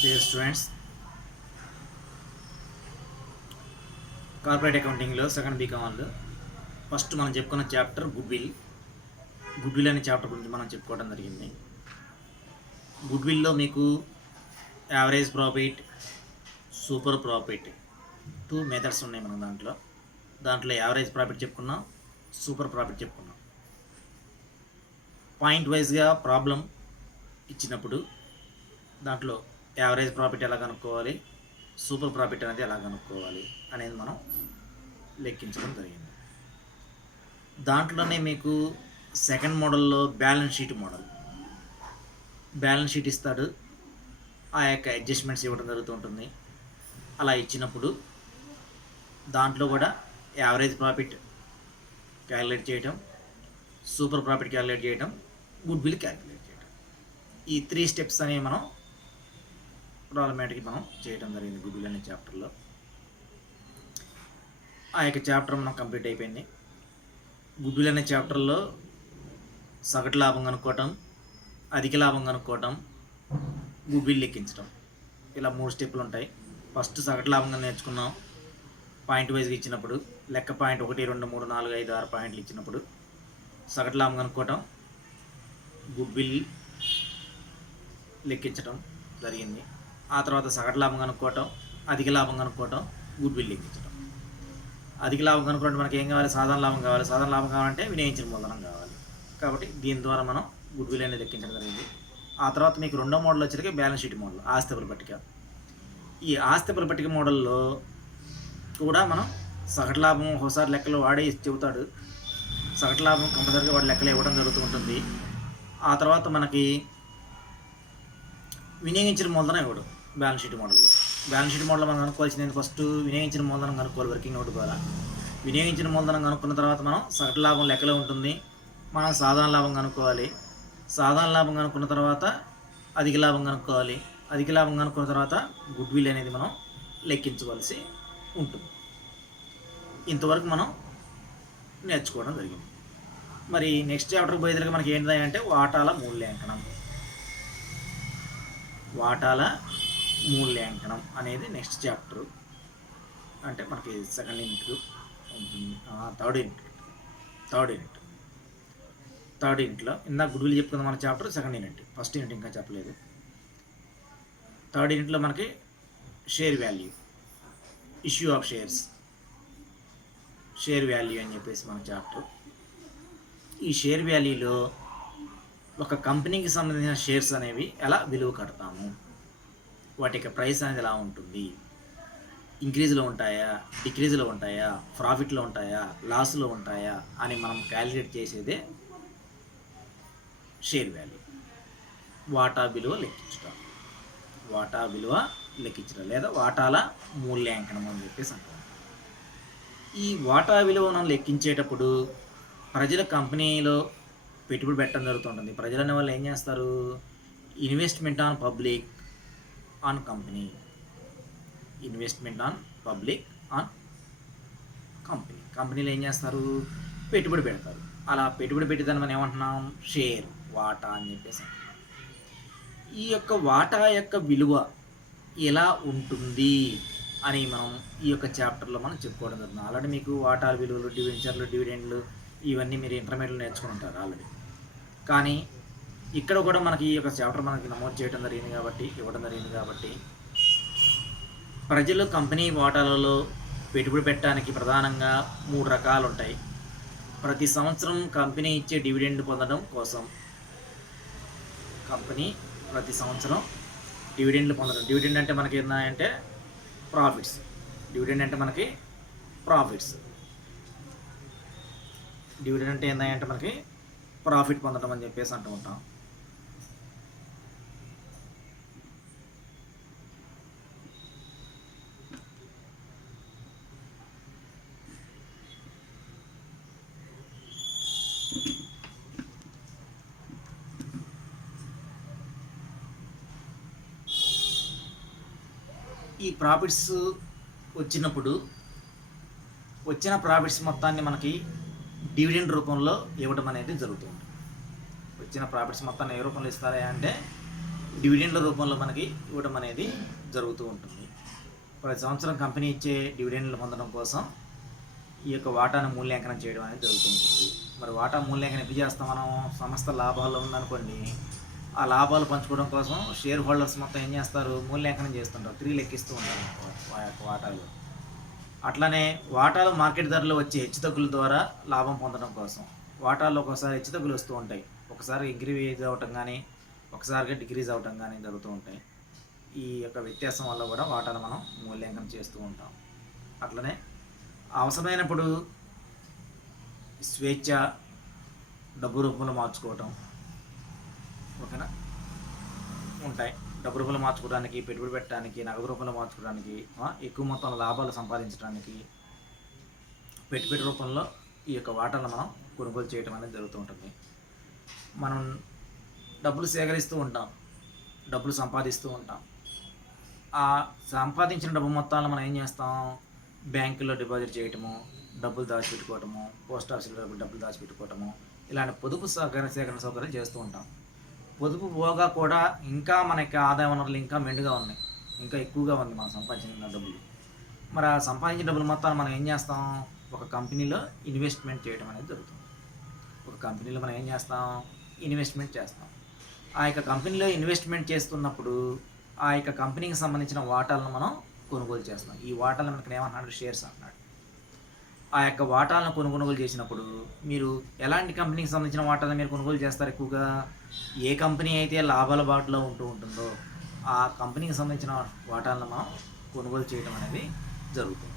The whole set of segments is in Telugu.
డియర్ స్టూడెంట్స్, కార్పొరేట్ అకౌంటింగ్లో సెకండ్ బీకామ్ వాళ్ళు ఫస్ట్ మనం చెప్పుకున్న చాప్టర్ గుడ్ విల్ అనే చాప్టర్ గురించి మనం చెప్పుకోవడం జరిగింది. గుడ్ విల్లో మీకు average profit, super profit 2 methods ఉన్నాయి మనం దాంట్లో యావరేజ్ ప్రాఫిట్ చెప్పుకున్నాం, సూపర్ ప్రాఫిట్ చెప్పుకున్నాం. పాయింట్ వైజ్గా ప్రాబ్లం ఇచ్చినప్పుడు దాంట్లో యావరేజ్ ప్రాఫిట్ ఎలా కనుక్కోవాలి, సూపర్ ప్రాఫిట్ అనేది ఎలా కనుక్కోవాలి అనేది మనం లెక్కించడం జరిగింది. దాంట్లోనే మీకు సెకండ్ మోడల్లో బ్యాలెన్స్ షీట్ ఇస్తాడు. ఆ యొక్క అడ్జస్ట్మెంట్స్ ఇవ్వడం జరుగుతుంటుంది. అలా ఇచ్చినప్పుడు దాంట్లో కూడా యావరేజ్ ప్రాఫిట్ క్యాలిక్యులేట్ చేయటం, సూపర్ ప్రాఫిట్ క్యాలిక్యులేట్ చేయటం, గుడ్ విల్ క్యాలిక్యులేట్ చేయటం, ఈ 3 స్టెప్స్ అనేవి మనం ప్రాబ్లమేటిక్ మనం చేయడం జరిగింది గుడ్ విల్ అనే చాప్టర్లో. ఆ యొక్క చాప్టర్ మనం కంప్లీట్ అయిపోయింది. గుడ్ విల్ అనే చాప్టర్లో సగటు లాభం కనుక్కోవటం, అధిక లాభం కనుక్కోవటం, గుడ్ విల్ లెక్కించడం, ఇలా 3 స్టెప్పులు ఉంటాయి. ఫస్ట్ సగటు లాభంగా నేర్చుకున్నాం. పాయింట్ వైజ్గా ఇచ్చినప్పుడు లెక్క పాయింట్ 1, 2, 3, 4, 5, 6 పాయింట్లు ఇచ్చినప్పుడు సగటు లాభం కనుక్కోవటం, గుడ్ విల్ లెక్కించడం జరిగింది. ఆ తర్వాత సగటు లాభం కనుక్కోవటం, అధిక లాభం కనుక్కోవటం, గుడ్ విల్ లెక్కించడం. అధిక లాభం కనుక్కోవడం మనకి ఏం కావాలి? సాధారణ లాభం కావాలి. సాధారణ లాభం కావాలంటే వినియోగించిన మూలధనం కావాలి. కాబట్టి దీని ద్వారా మనం గుడ్ విల్ అనేది లెక్కించడం జరిగింది. ఆ తర్వాత మీకు రెండో మోడల్ వచ్చేసరికి బ్యాలెన్స్ షీట్ మోడల్, ఆస్తిపర పట్టిక. ఈ ఆస్తిపర పట్టిక మోడల్లో కూడా మనం సగటు లాభం ఒకసారి లెక్కలు వాడే చెబుతాడు. సగటు లాభం కంపల్సరీగా వాడి లెక్కలు ఇవ్వడం జరుగుతూ ఉంటుంది. ఆ తర్వాత మనకి వినియోగించిన మూలధనం ఇవ్వడు బ్యాలెన్స్ షీట్ మోడల్లో. బ్యాలెన్స్ షీట్ మోడల్లో మనం కనుక్కోవాల్సింది ఫస్ట్ వినియోగించిన మూలధనం కనుక్కోవాలి వర్కింగ్ నోట్ ద్వారా. వినియోగించిన మూలధనం కనుక్కున్న తర్వాత మనం సగటు లాభం లెక్కలో ఉంటుంది. మనం సాధారణ లాభం కనుక్కోవాలి. సాధారణ లాభం కనుక్కున్న తర్వాత అధిక లాభం కనుక్కోవాలి. అధిక లాభం కనుక్కున్న తర్వాత గుడ్ విల్ అనేది మనం లెక్కించవలసి ఉంటుంది. ఇంతవరకు మనం నేర్చుకోవడం జరిగింది. మరి నెక్స్ట్ చాప్టర్కి పోయేసరికి మనకి ఏంటంటే వాటాల మూల్యాంకనం అనేది నెక్స్ట్ చాప్టర్. అంటే మనకి సెకండ్ యూనిట్ ఉంటుంది. థర్డ్ యూనిట్లో ఇందాక గుడ్ విల్ చెప్పుకుందాం మన chapter second unit. First unit ఇంకా చెప్పలేదు. థర్డ్ యూనిట్లో మనకి share value, issue of share value అని చెప్పేసి మన చాప్టర్. ఈ షేర్ వాల్యూలో ఒక కంపెనీకి సంబంధించిన షేర్స్ అనేవి ఎలా విలువ కడతాము, వాటి యొక్క ప్రైస్ అనేది ఎలా ఉంటుంది, ఇంక్రీజ్లో ఉంటాయా, డిక్రీజ్లో ఉంటాయా, ప్రాఫిట్లో ఉంటాయా, లాస్లో ఉంటాయా అని మనం క్యాలిక్యులేట్ చేసేదే షేర్ వాల్యూ. వాటా విలువ లెక్కించడం లేదా వాటాల మూల్యాంకనం అని చెప్పేసి అంటాం. ఈ వాటా విలువను లెక్కించేటప్పుడు ప్రజల కంపెనీలో పెట్టుబడి పెట్టడం జరుగుతుంటుంది. ప్రజలు అనే వాళ్ళు ఏం చేస్తారు? Investment on public on company, కంపెనీలు ఏం చేస్తారు? పెట్టుబడి పెడతారు. అలా పెట్టుబడి పెట్టేదాన్ని మనం ఏమంటున్నాం? షేర్, వాటా అని చెప్పేసి. ఈ యొక్క వాటా యొక్క విలువ ఎలా ఉంటుంది అని మనం ఈ యొక్క చాప్టర్లో మనం చెప్పుకోవడం జరుగుతుంది. ఆల్రెడీ మీకు వాటాల విలువలు, డివిడెండ్లు ఇవన్నీ మీరు ఇంటర్మీడియట్లో నేర్చుకుని ఉంటారు ఆల్రెడీ. కానీ ఇక్కడ కూడా మనకి ఈ యొక్క చాప్టర్ మనకి నమోదు చేయడం జరిగింది కాబట్టి ప్రజలు కంపెనీ వాటాలలో పెట్టుబడి పెట్టడానికి ప్రధానంగా 3 రకాలు ఉంటాయి. ప్రతి సంవత్సరం కంపెనీ ఇచ్చే డివిడెండ్ పొందడం కోసం కంపెనీ ప్రతి సంవత్సరం డివిడెండ్లు పొందడం. డివిడెండ్ అంటే మనకి ఏంటంటే ప్రాఫిట్స్. డివిడెండ్ అంటే మనకి ప్రాఫిట్ పొందడం అని చెప్పేసి అంటూ ఉంటాం. ఈ ప్రాఫిట్స్ వచ్చిన ప్రాఫిట్స్ మొత్తాన్ని మనకి డివిడెండ్ రూపంలో ఇవ్వడం అనేది జరుగుతుంది. వచ్చిన ప్రాఫిట్స్ మొత్తాన్ని ఏ రూపంలో ఇస్తారా అంటే డివిడెండ్ల రూపంలో మనకి ఇవ్వడం అనేది జరుగుతూ ఉంటుంది. ప్రతి సంవత్సరం కంపెనీ ఇచ్చే డివిడెండ్లు పొందడం కోసం ఈ యొక్క వాటాను మూల్యాంకనం చేయడం అనేది జరుగుతూ ఉంటుంది. మరి వాటా మూల్యాంకనం ఎందుకు చేస్తాం మనం? సంస్థ లాభాల్లో ఉందనుకోండి, ఆ లాభాలు పంచుకోవడం కోసం షేర్ హోల్డర్స్ మొత్తం ఏం చేస్తారు? మూల్యాంకనం చేస్తుంటారు, తిరిగి లెక్కిస్తూ ఉంటారు ఆ యొక్క వాటాలు. అట్లనే వాటాలు మార్కెట్ ధరలో వచ్చే హెచ్చుతగ్గుల ద్వారా లాభం పొందడం కోసం వాటాల్లో ఒకసారి హెచ్చుతగ్గులు వస్తూ ఉంటాయి. ఒకసారి ఇంక్రీజ్ అవ్వటం కానీ, ఒకసారిగా డిక్రీజ్ అవ్వటం కానీ జరుగుతూ ఉంటాయి. ఈ యొక్క వ్యత్యాసం వల్ల కూడా వాటాలు మనం మూల్యాంకనం చేస్తూ ఉంటాం. అట్లనే అవసరమైనప్పుడు స్వేచ్ఛ డబ్బు రూపంలో మార్చుకోవటం, ఓకేనా, ఉంటాయి. డబ్బు రూపంలో మార్చుకోవడానికి, పెట్టుబడి పెట్టడానికి, నగదు రూపంలో మార్చుకోవడానికి, ఎక్కువ మొత్తంలో లాభాలు సంపాదించడానికి పెట్టుబడి రూపంలో ఈ యొక్క వాటాలను మనం కొనుగోలు చేయడం అనేది జరుగుతూ ఉంటుంది. మనం డబ్బులు సేకరిస్తూ ఉంటాం, డబ్బులు సంపాదిస్తూ ఉంటాం. ఆ సంపాదించిన డబ్బు మొత్తాలను మనం ఏం చేస్తాం? బ్యాంకుల్లో డిపాజిట్ చేయటము, డబ్బులు దాచిపెట్టుకోవటము, పోస్ట్ ఆఫీసులో డబ్బులు దాచిపెట్టుకోవటము, ఇలాంటి పొదుపు సేకరణ సౌకర్యం చేస్తూ ఉంటాం. పొదుపు పోగా కూడా ఇంకా మనకి ఆదాయ వనరులు ఇంకా మెండుగా ఉన్నాయి, ఇంకా ఎక్కువగా ఉంది మనం సంపాదించిన డబ్బులు. మరి ఆ సంపాదించిన డబ్బులు మొత్తాన్ని మనం ఏం చేస్తాం? ఒక కంపెనీలో ఇన్వెస్ట్మెంట్ చేయడం అనేది జరుగుతుంది. ఒక కంపెనీలో మనం ఏం చేస్తాం? ఇన్వెస్ట్మెంట్ చేస్తాం. ఆ యొక్క కంపెనీలో ఇన్వెస్ట్మెంట్ చేస్తున్నప్పుడు ఆ యొక్క కంపెనీకి సంబంధించిన వాటాలను మనం కొనుగోలు చేస్తాం. ఈ వాటాలను మనకి ఏమన్నాడు? షేర్స్ అన్నాడు. ఆ యొక్క వాటాలను కొనుగోలు చేసినప్పుడు మీరు ఎలాంటి కంపెనీకి సంబంధించిన వాటాలను మీరు కొనుగోలు చేస్తారు? ఎక్కువగా ఏ కంపెనీ అయితే లాభాల బాటలో ఉంటుందో ఆ కంపెనీకి సంబంధించిన వాటాలను మనం కొనుగోలు చేయడం అనేది జరుగుతుంది.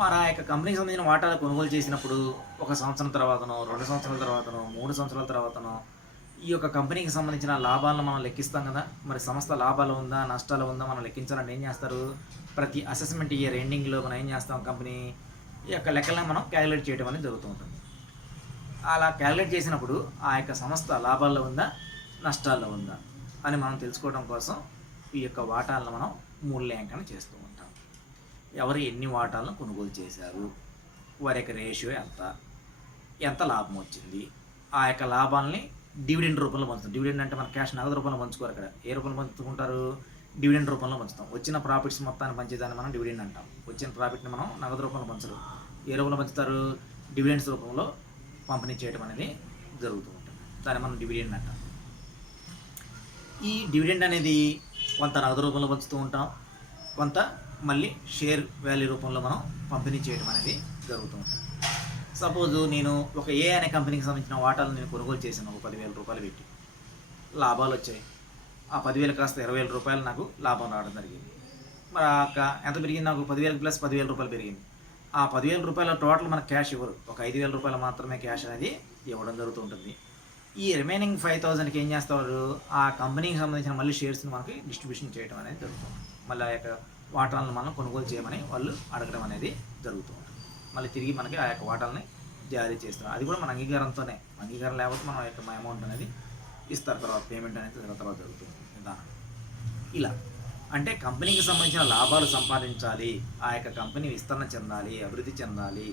మరి ఆ యొక్క కంపెనీకి సంబంధించిన వాటాలు కొనుగోలు చేసినప్పుడు 1 సంవత్సరం తర్వాతనో, 2 సంవత్సరాల తర్వాతనో, 3 సంవత్సరాల తర్వాతనో ఈ యొక్క కంపెనీకి సంబంధించిన లాభాలను మనం లెక్కిస్తాం కదా. మరి సంస్థ లాభాలు ఉందా, నష్టాలు ఉందా మనం లెక్కించాలంటే ఏం చేస్తారు? ప్రతి అసెస్మెంట్ ఇయర్ ఎండింగ్లో మనం ఏం చేస్తాం? కంపెనీ ఈ యొక్క లెక్కలను మనం క్యాలిక్యులేట్ చేయడం అనేది జరుగుతూ ఉంటుంది. అలా క్యాలిక్యులేట్ చేసినప్పుడు ఆ యొక్క సంస్థ లాభాల్లో ఉందా, నష్టాల్లో ఉందా అని మనం తెలుసుకోవడం కోసం ఈ యొక్క వాటాలను మనం మూల్యాంకనం చేస్తూ ఉంటాం. ఎవరు ఎన్ని వాటాలను కొనుగోలు చేశారు, వారి యొక్క రేషియో ఎంత లాభం వచ్చింది, ఆ యొక్క లాభాలని డివిడెండ్ రూపంలో పంచుతాం. డివిడెండ్ అంటే మన క్యాష్ నగదు రూపంలో పంచుకోరు. అక్కడ ఏ రూపంలో పంచుకుంటారు? డివిడెండ్ రూపంలో పంచుతాం. వచ్చిన ప్రాఫిట్స్ మొత్తాన్ని పంచేదాన్ని మనం డివిడెండ్ అంటాం. వచ్చిన ప్రాఫిట్ని మనం నగదు రూపంలో పంచరు. ఏ రూపంలో పంచుతారు? డివిడెండ్స్ రూపంలో పంపిణీ చేయడం అనేది జరుగుతూ ఉంటుంది. దాన్ని మనం డివిడెండ్ అంటాం. ఈ డివిడెండ్ అనేది కొంత నగదు రూపంలో పంచుతూ ఉంటాం, కొంత మళ్ళీ షేర్ వాల్యూ రూపంలో మనం పంపిణీ చేయడం అనేది జరుగుతూ ఉంటుంది. సపోజ్ నేను ఒక ఏ అనే కంపెనీకి సంబంధించిన వాటాలను నేను కొనుగోలు చేశాను, ఒక 10,000 రూపాయలు పెట్టి. లాభాలు వచ్చాయి. ఆ 10,000 కాస్త 20,000 రూపాయలు నాకు లాభం రావడం జరిగింది. మరి ఎంత పెరిగింది? నాకు 10,000 ప్లస్ 10,000 రూపాయలు పెరిగింది. ఆ 10,000 రూపాయల టోటల్ మనకు క్యాష్ ఇవ్వరు, ఒక 5,000 రూపాయలు మాత్రమే క్యాష్ అనేది ఇవ్వడం జరుగుతూ ఉంటుంది. ఈ రిమైనింగ్ 5,000కి ఏం చేస్తారు? ఆ కంపెనీకి సంబంధించిన మళ్ళీ షేర్స్ని మనకి డిస్ట్రిబ్యూషన్ చేయడం అనేది జరుగుతుంది. మళ్ళీ ఆ యొక్క వాటాలను మనం కొనుగోలు చేయమని వాళ్ళు అడగడం అనేది జరుగుతూ ఉంటుంది. మళ్ళీ తిరిగి మనకి ఆ యొక్క వాటాలని జారీ చేస్తారు. అది కూడా మన అంగీకారంతోనే. అంగీకారం లేకపోతే మనం యొక్క అమౌంట్ అనేది ఇస్తారు, తర్వాత పేమెంట్ అనేది తర్వాత జరుగుతుంది విధానం. ఇలా అంటే కంపెనీకి సంబంధించిన లాభాలు సంపాదించాలి, ఆ యొక్క కంపెనీ విస్తరణ చెందాలి, అభివృద్ధి చెందాలి,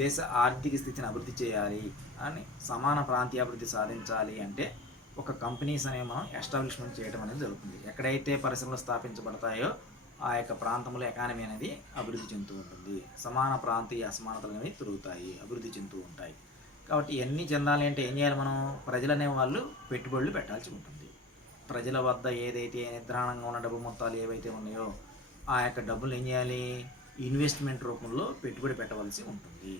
దేశ ఆర్థిక స్థితిని అభివృద్ధి చేయాలి అని, సమాన ప్రాంతీయ అభివృద్ధి సాధించాలి అంటే ఒక కంపెనీస్ అనేవి మనం ఎస్టాబ్లిష్మెంట్ చేయడం అనేది జరుగుతుంది. ఎక్కడైతే పరిశ్రమలు స్థాపించబడతాయో ఆ యొక్క ప్రాంతంలో ఎకానమీ అనేది అభివృద్ధి చెందుతూ ఉంటుంది. సమాన ప్రాంతీయ అసమానతలు అనేవి పెరుగుతాయి, అభివృద్ధి చెందుతూ ఉంటాయి. కాబట్టి ఇవన్నీ చెందాలి అంటే ఏం చేయాలి? మనం ప్రజలు అనేవాళ్ళు పెట్టుబడులు పెట్టాల్సి ఉంటుంది. ప్రజల వద్ద ఏదైతే నిద్రాణంగా ఉన్న డబ్బు మొత్తాలు ఏవైతే ఉన్నాయో ఆ యొక్క డబ్బులు ఏం చేయాలి? ఇన్వెస్ట్మెంట్ రూపంలో పెట్టుబడి పెట్టవలసి ఉంటుంది.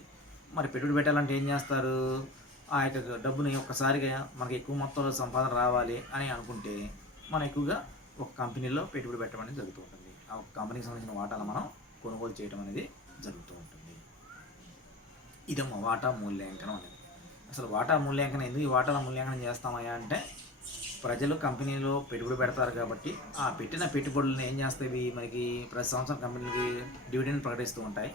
మరి పెట్టుబడి పెట్టాలంటే ఏం చేస్తారు? ఆ యొక్క డబ్బుని ఒక్కసారిగా మనకి ఎక్కువ మొత్తంలో సంపాదన రావాలి అని అనుకుంటే మనం ఎక్కువగా ఒక కంపెనీలో పెట్టుబడి పెట్టడం అనేది జరుగుతూ ఉంటుంది. ఆ కంపెనీకి సంబంధించిన వాటాలు మనం కొనుగోలు చేయడం అనేది జరుగుతూ ఉంటుంది. ఇదేమో వాటా మూల్యాంకనం అనేది. అసలు వాటా మూల్యాంకనం ఎందుకు? ఈ వాటాల మూల్యాంకనం చేస్తామయ్యా అంటే ప్రజలు కంపెనీలో పెట్టుబడి పెడతారు కాబట్టి ఆ పెట్టిన పెట్టుబడులను ఏం చేస్తాయి? మనకి ప్రతి సంవత్సరం కంపెనీలకి డివిడెండ్ ప్రకటిస్తూ ఉంటాయి.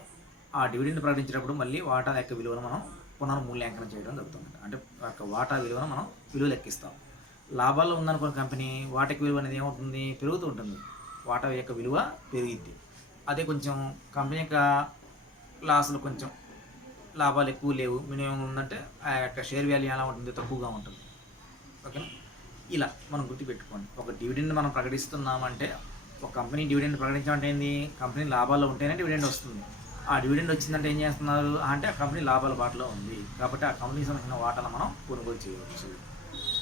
ఆ డివిడెండ్ ప్రకటించేటప్పుడు మళ్ళీ వాటా యొక్క విలువను మనం పునర్మూల్యాంకనం చేయడం జరుగుతుంది. అంటే ఆ యొక్క వాటా విలువను మనం విలువ లెక్కిస్తాం. లాభాల్లో ఉందనుకున్న కంపెనీ వాటాకి విలువ అనేది ఏమవుతుంది? పెరుగుతూ ఉంటుంది. వాటా యొక్క విలువ పెరిగిద్ది. అదే కొంచెం కంపెనీ యొక్క లాసులు, కొంచెం లాభాలు ఎక్కువ లేవు, మినిమం ఉందంటే ఆ యొక్క షేర్ వాల్యూ ఎలా ఉంటుంది? తక్కువగా ఉంటుంది. ఓకేనా? ఇలా మనం గుర్తుపెట్టుకోండి. ఒక డివిడెండ్ మనం ప్రకటిస్తున్నామంటే, ఒక కంపెనీ డివిడెండ్ ప్రకటించమంటే ఏంది? కంపెనీ లాభాల్లో ఉంటేనే డివిడెండ్ వస్తుంది. ఆ డివిడెండ్ వచ్చిందంటే ఏం చేస్తున్నారు అంటే, ఆ కంపెనీ లాభాల బాటలో ఉంది కాబట్టి ఆ కంపెనీకి సంబంధించిన వాటాను మనం కొనుగోలు చేయవచ్చు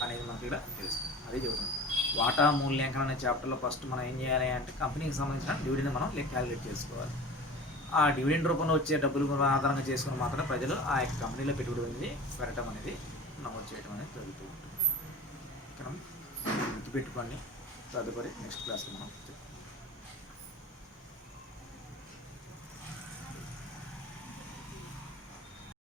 అనేది మనకి ఇక్కడ తెలుస్తుంది. అదే చెబుతున్నాం. వాటా మూల్యాంకనం అనే చాప్టర్లో ఫస్ట్ మనం ఏం చేయాలి అంటే, కంపెనీకి సంబంధించిన డివిడెండ్ మనం క్యాలిక్యులేట్ చేసుకోవాలి. ఆ డివిడెండ్ రూపంలో వచ్చే డబ్బులు ఆధారంగా చేసుకుని మాత్రమే ప్రజలు ఆ యొక్క కంపెనీలో పెట్టుబడి అనేది పెట్టడం అనేది నమోదు చేయడం అనేది జరుగుతూ ఉంటుంది. ఇక్కడ గుర్తుపెట్టుకోండి. తదుపరి నెక్స్ట్ క్లాస్లో మనం చెప్తాం.